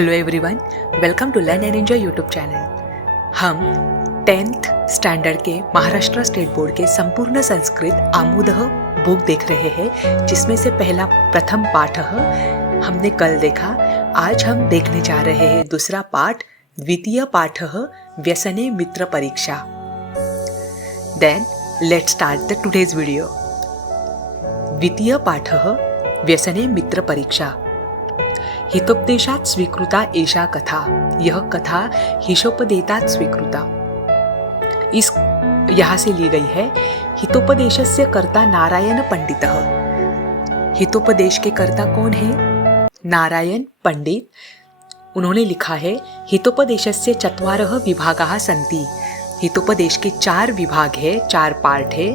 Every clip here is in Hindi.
Hello everyone, welcome to learn and enjoy YouTube channel. हम 10th स्टैंडर्ड के महाराष्ट्र स्टेट बोर्ड के संपूर्ण संस्कृत आमुदः बुक देख रहे हैं, जिसमें से पहला प्रथम पाठ हमने कल देखा। आज हम देखने जा रहे हैं दूसरा पाठ, द्वितीय पाठ व्यसने मित्र परीक्षा। Then let's start the today's video. द्वितीय पाठ व्यसने मित्र परीक्षा। हितोपदेशात स्वीकृता एषा कथा। यह कथा हितोपदेशात स्वीकृता इस यहाँ से ली गई है। हितोपदेशस्य कर्ता नारायण पंडितः। हितोपदेश के कर्ता कौन है? नारायण पंडित। उन्होंने लिखा है, हितोपदेशस्य चत्वारः विभागाः सन्ति। हितोपदेश के 4 विभाग है, 4 पार्ट है।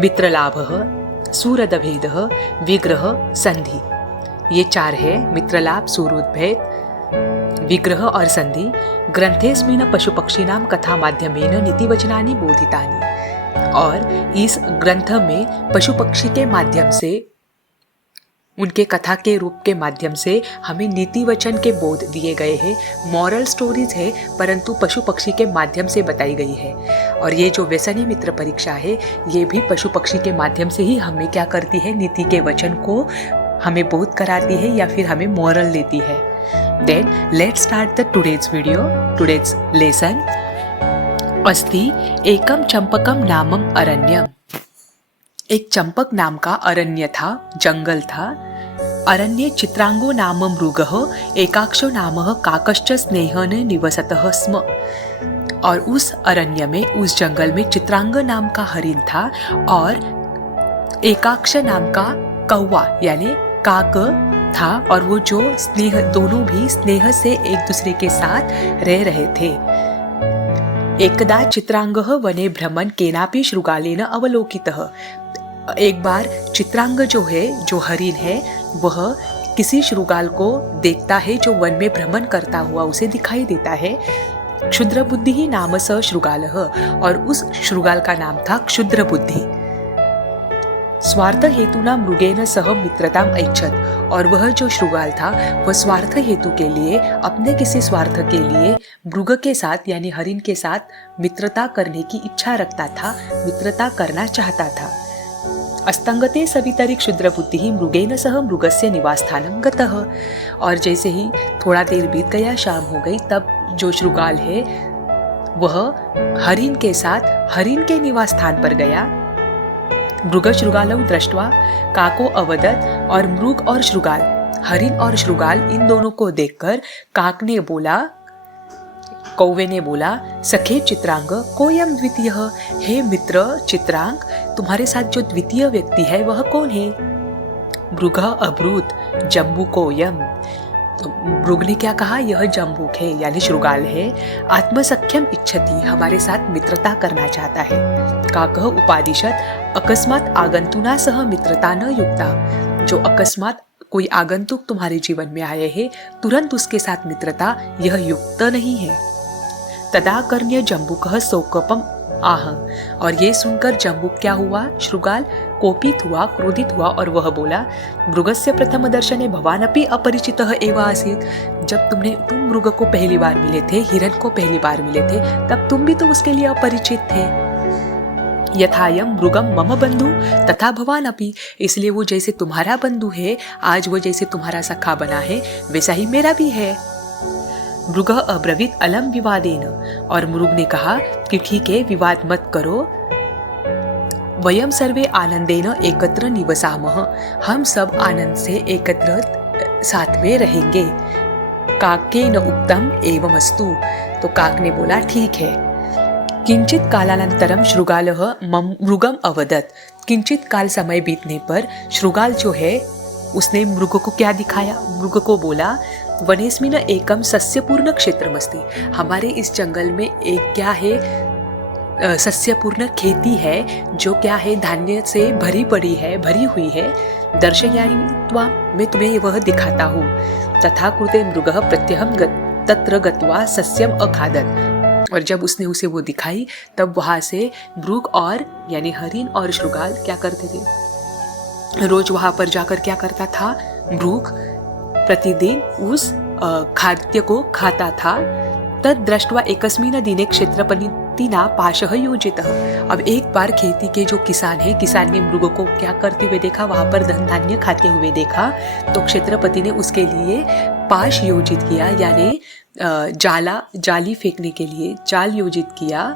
मित्रलाभः, सुहृदभेदः, विग्रह, संधि। ये 4 है, मित्रलाभ, सुहृदभेद, विग्रह और संधि। ग्रंथेस्मिन् पशुपक्षिणां कथा माध्यमेन नीतिवचनानि बोधितानि। और इस ग्रंथ में पशु पक्षी के माध्यम से, उनके कथा के रूप के माध्यम से हमें नीति वचन के बोध दिए गए हैं। मॉरल स्टोरीज है, परंतु पशु पक्षी के माध्यम से बताई गई है। और ये जो व्यसनी मित्र परीक्षा है, ये भी पशु पक्षी के माध्यम से ही हमें क्या करती है, नीति के वचन को हमें बोध कराती है या फिर हमें मॉरल देती है। Then let's start the today's video, today's lesson. अस्ति एकम चंपकम नामम अरण्यम। एक चंपक नाम का अरण्य था, जंगल था। अरण्ये चित्रांगो नाम मृगः एकाक्षो नामः काकश्च स्नेहन निवसतः स्म। और उस अरण्य में, उस जंगल में चित्रांग नाम का हरिण था और एकाक्ष नाम का कौवा यानी काक था। और वो जो स्नेह, दोनों भी स्नेह से एक दूसरे के साथ रह रहे थे। एकदा चित्रांगः वने भ्रमन् केनापि शृगालेन अवलोकितः। एक बार चित्रांग जो है, जो हरिण है, वह किसी शृगाल को देखता है जो वन में भ्रमण करता हुआ उसे दिखाई देता है। क्षुद्र बुद्धि ही नाम स शृगालः। और उस शृगाल का नाम था क्षुद्र बुद्धि। स्वार्थ हेतुना मृगेन सह मित्रताम ऐच्छत्। और वह जो शृगाल था, वह स्वार्थ हेतु के लिए, अपने किसी स्वार्थ के लिए मृग के साथ यानी हरिण के साथ मित्रता करने की इच्छा रखता था, मित्रता करना चाहता था। अस्तंगते सवितरि क्षुद्र बुद्धि ही मृगेन सह मृगस्य निवासस्थानम गतः। और जैसे ही थोड़ा देर बीत गया, शाम हो गई, तब जो शृगाल है वह हरिण के साथ हरिण के निवास स्थान पर गया। मृग शृगालौ दृष्ट्वा काको अवदत्। और मृग और शृगाल, हरिण और शृगाल, इन दोनों को देखकर काक ने बोला, कौवे ने बोला, सखे चित्रांग कोयम द्वितीय। हे मित्र चित्रांग, तुम्हारे साथ जो द्वितीय व्यक्ति है वह कौन है? मृग अब्रूत जम्बूकोयम। तो मृग ने क्या कहा? यह जम्बूक है यानी शृगाल है। आत्मसख्यम इच्छति, हमारे साथ मित्रता करना चाहता है। काकः उपादिशत अकस्मात आगंतुना सह मित्रता न युक्ता। जो अकस्मात कोई आगंतुक तुम्हारे जीवन में आए हैं, तुरंत उसके साथ मित्रता यह युक्त नहीं है। तदा कर्ण्य जम्बुकः शोकपम आह। और ये सुनकर जम्बुक क्या हुआ? शृगाल कोपित हुआ, क्रोधित हुआ और वह बोला, मृगस्य प्रथम दर्शने भवान अपि अपरिचितः एव आसीत्। जब तुम मृग को पहली बार मिले थे, हिरण को पहली बार मिले थे, तब तुम भी तो उसके लिए अपरिचित थे। यथायम मृगम मम बंधु तथा भवान अपि। इसलिए वो जैसे तुम्हारा बंधु है, आज वो जैसे तुम्हारा सखा बना है, वैसा ही मेरा भी है। मृग अब्रवीत अलम विवादेन। और मृग ने कहा कि ठीक है, विवाद मत करो। वयम सर्वे आनंदेन एकत्र निवसामः। हम सब आनंद से एकत्र साथ में रहेंगे। काकेन उक्तम एवमस्तु। तो काक ने बोला ठीक है। किंचित कालानंतरम शृगालः मृगम अवदत्। किंचित काल समय बीतने पर शृगाल जो है, उसने मृग को क्या दिखाया? मृग को बोला, वनेस्मिन एकम सस्यपूर्ण क्षेत्रमस्ति। हमारे इस जंगल में एक क्या है, सस्यपूर्ण खेती है, जो क्या है, धान्य से भरी पड़ी है, भरी हुई है। दर्शयामि त्वाम, मैं तुम्हें वह दिखाता हूँ। तथा कृते मृगः प्रत्यहं तत्र गत्वा सस्यम अखादत्। और जब उसने उसे वो दिखाई, तब वहां से मृग और यानी हरिण और शृगाल क्या करते थे? रोज वहां पर जाकर क्या करता था? मृग प्रतिदिन उस खाद्य को खाता था। तद दृष्ट्वा एकस्मिन् दिने क्षेत्रपतिना पाशः योजितः। अब एक बार खेती के जो किसान ने मृगों को क्या करते हुए देखा, वहां पर धन धान्य खाते हुए देखा। तो क्षेत्रपति ने उसके लिए पाश योजित किया, यानी जाली फेंकने के लिए जाल योजित किया।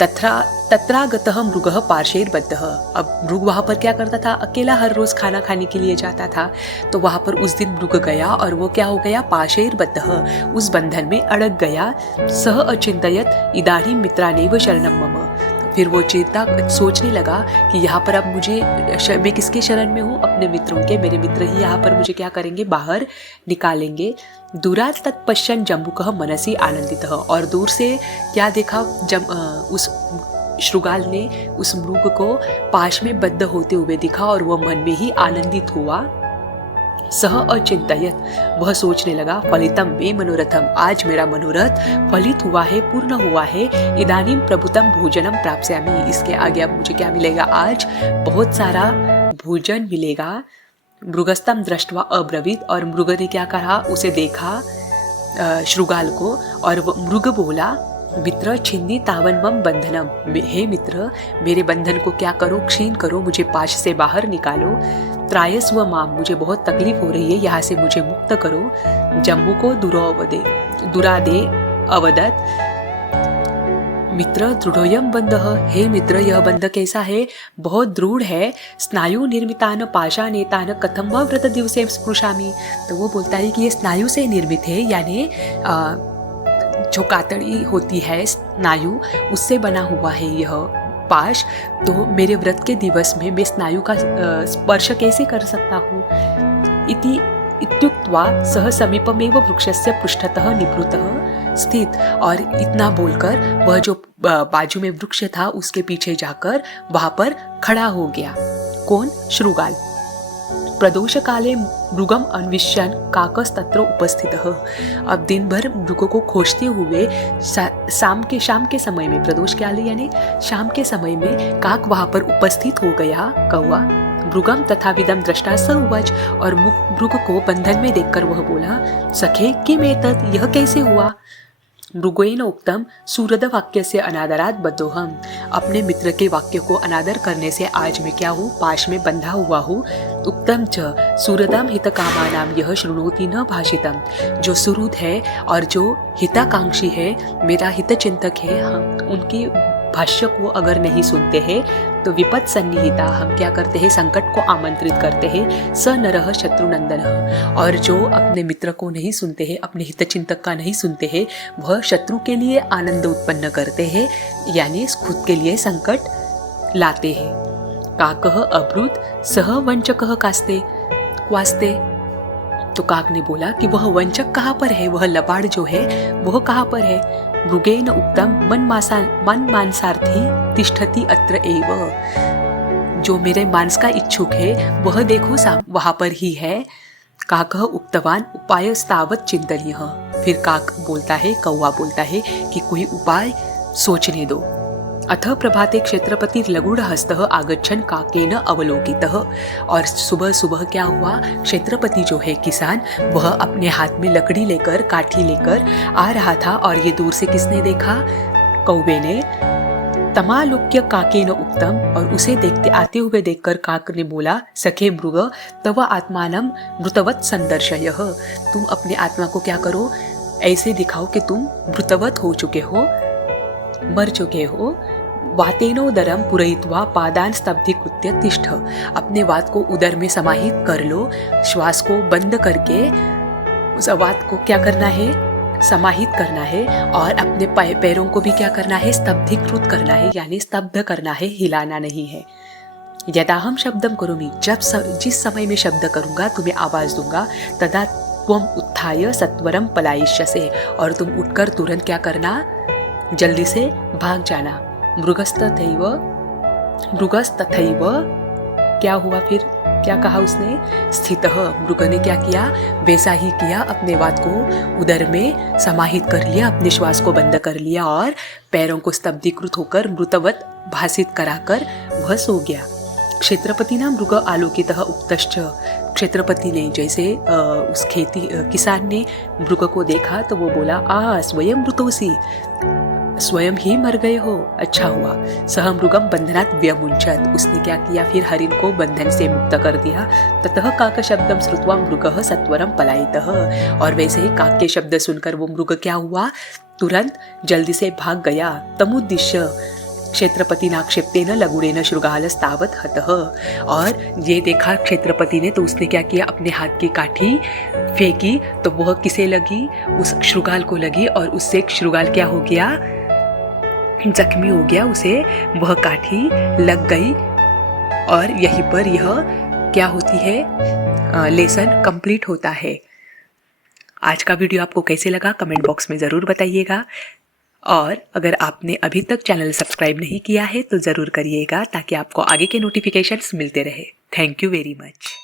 तत्रागतः मृगः पार्श्वैर्बद्धः। अब मृग वहां पर क्या करता था, अकेला हर रोज खाना खाने के लिए जाता था। तो वहां पर उस दिन मृग गया और वो क्या हो गया, पार्श्वैर्बद्धः, उस बंधन में अड़क गया। सह अचिंतयत् इदानीं मित्राणेव शरणं मम। फिर वो सोचने लगा कि यहाँ पर अब मैं किसके शरण में हूँ, अपने मित्रों के। मेरे मित्र ही यहाँ पर मुझे क्या करेंगे, बाहर निकालेंगे। दूरात् तत्पश्यन् जम्बुकः मनसि आनंदितः। और दूर से क्या देखा, उस शृगाल ने उस मृग को पाश में बद्ध होते हुए दिखा और वह मन में ही आनंदित हुआ। सह अचिंतयत्, वह सोचने लगा, फलितम मे मनोरथम, आज मेरा मनोरथ फलित हुआ है, पूर्ण हुआ है। इदानीं प्रभुतम भोजनम प्राप्स्यामि, इसके आगे अब मुझे क्या मिलेगा, आज बहुत सारा भोजन मिलेगा। मृगस्तम दृष्ट्वा अब्रवीत, और मृग ने क्या कहा, उसे देखा शृगाल को, और मृग बोला, मित्र छिन्नी तावन मम बंधनम, हे मित्र मेरे बंधन को क्या करो, क्षीण करो, मुझे पाश से बाहर निकालो। त्रायस्व माम, मुझे बहुत तकलीफ हो रही है, यहाँ से मुझे मुक्त करो। जम्बू को दुरादे अवदत, मित्र दृढ़ोयम बंधः, हे मित्र यह बंध कैसा है, बहुत दृढ़ है। स्नायु निर्मितान पाषाणेतान कथम व व्रत दिवसे स्पृशामि। तो वो बोलता है कि ये स्नायु से निर्मित है, यानी जो कातड़ी होती है स्नायु, उससे बना हुआ है यह पाश। तो मेरे व्रत के दिवस में मैं स्नायु का स्पर्श कैसे कर सकता हूँ। इति इत्युक्त्वा सह समीपमेव वृक्षस्य पृष्ठतः निवृत्तः स्थित। और इतना बोलकर वह जो बाजू में वृक्ष था उसके पीछे जाकर वहां पर खड़ा हो गया। कौन, शृगाल। प्रदोष काले मृगम अन्विष्यन् काकस्तत्र उपस्थितः। अब दिन भर मृगों को खोजते हुए शाम के समय में, प्रदोष काले यानी शाम के समय में, काक वहां पर उपस्थित हो गया। कौवा मृगम तथा विदम दृष्टा स उवाच, और मृग को बंधन में देखकर वह बोला, सखे किम एतत्, यह कैसे हुआ। मृगेन उक्तम सूरद वाक्य से अनादरात बद्धोहम, अपने मित्र के वाक्य को अनादर करने से आज मैं क्या हूँ, पाश में बंधा हुआ हूँ। उक्तम च सूरदाम हितकामानाम यह शृणोति न भाषितम, जो सुहृद है और जो हिताकांक्षी है, मेरा हितचिंतक है, हम उनके भाष्य को अगर नहीं सुनते हैं तो विपद सन्निहिता, हम क्या करते हैं, संकट को आमंत्रित करते हैं। स नरः शत्रुनंदनः, और जो अपने मित्र को नहीं सुनते हैं, अपने हितचिंतक का नहीं सुनते हैं, वह शत्रु के लिए आनंद उत्पन्न करते हैं, यानी खुद के लिए संकट लाते हैं। काकः अब्रूत सह वंचकः कास्ते क्वास्ते, तो काक ने बोला कि वह वंचक कहाँ पर है, वह लबाड़ जो है वह कहाँ पर है। मृगेन उक्तम मन मांसार्थी तिष्ठति अत्र एव, जो मेरे मांस का इच्छुक है वह देखो वहां पर ही है। काकः उक्तवान उपायस्तावत् चिन्तनीयः, फिर काक बोलता है, कौवा बोलता है कि कोई उपाय सोचने दो। अथ प्रभाते क्षेत्रपति लघुहस्तः आगच्छन् काकेन अवलोकितः, और सुबह सुबह क्या हुआ, क्षेत्रपति जो है किसान, वह अपने हाथ में लकड़ी लेकर, काठी लेकर आ रहा था, और ये दूर से किसने देखा, कौवे ने। तमालोक्य काकेन उक्तम, और उसे देखते आते हुए देखकर काक ने बोला, सखे मृग तव आत्मानं मृतवत् संदर्शयः, तुम अपने आत्मा को क्या करो, ऐसे दिखाओ कि तुम मृतवत हो चुके हो, मर चुके हो। वातेनोदरम पुरयित्वा पादान स्तब्धीकृत्य तिष्ठ, अपने वात को उदर में समाहित कर लो, श्वास को बंद करके उस वात को क्या करना है, समाहित करना है, और अपने पैरों को भी क्या करना है, स्तब्धीकृत करना है, यानी स्तब्ध करना है, हिलाना नहीं है। यदाहम शब्दम करोमि, जिस समय में शब्द करूंगा, तुम्हें आवाज दूंगा, तदा त्वम उत्थाय सत्वरम पलायिष्यसे, और तुम उठकर तुरंत क्या करना, जल्दी से भाग जाना। मृगस्तथैव क्या हुआ, फिर क्या कहा उसने, स्थितः, मृग ने क्या किया, वैसा ही किया, अपने वात को उदर में समाहित कर लिया, अपने श्वास को बंद कर लिया, और पैरों को स्तब्धीकृत होकर मृतवत भासित कराकर वह सो गया। क्षेत्रपतिना मृग आलोकितः उक्तश्च, क्षेत्रपति ने जैसे उस किसान ने मृग को देखा तो वो बोला, आ स्वयं मृतोसी, स्वयं ही मर गए हो, अच्छा हुआ। सह मृगम बंधनात् व्यमुञ्चत्, उसने क्या किया, फिर हरिण को बंधन से मुक्त कर दिया। ततः काक शब्दम श्रुत्वा मृगः सत्वरम पलायितः, और वैसे ही काक के शब्द सुनकर वो मृग क्या हुआ, तुरंत जल्दी से भाग गया। तमुद्दिश्य क्षेत्रपति नाक्षेप्तेन लगुड़ेन शृगालस्तावत् हतः, और ये देखा क्षेत्रपति ने तो उसने क्या किया, अपने हाथ की काठी फेंकी तो वह किसे लगी, उस शृगाल को लगी, और उससे शृगाल क्या हो गया, जख्मी हो गया, उसे वह काठी लग गई। और यहीं पर यह क्या होती है, लेसन कंप्लीट होता है। आज का वीडियो आपको कैसे लगा कमेंट बॉक्स में ज़रूर बताइएगा, और अगर आपने अभी तक चैनल सब्सक्राइब नहीं किया है तो ज़रूर करिएगा ताकि आपको आगे के नोटिफिकेशंस मिलते रहे। Thank you very much.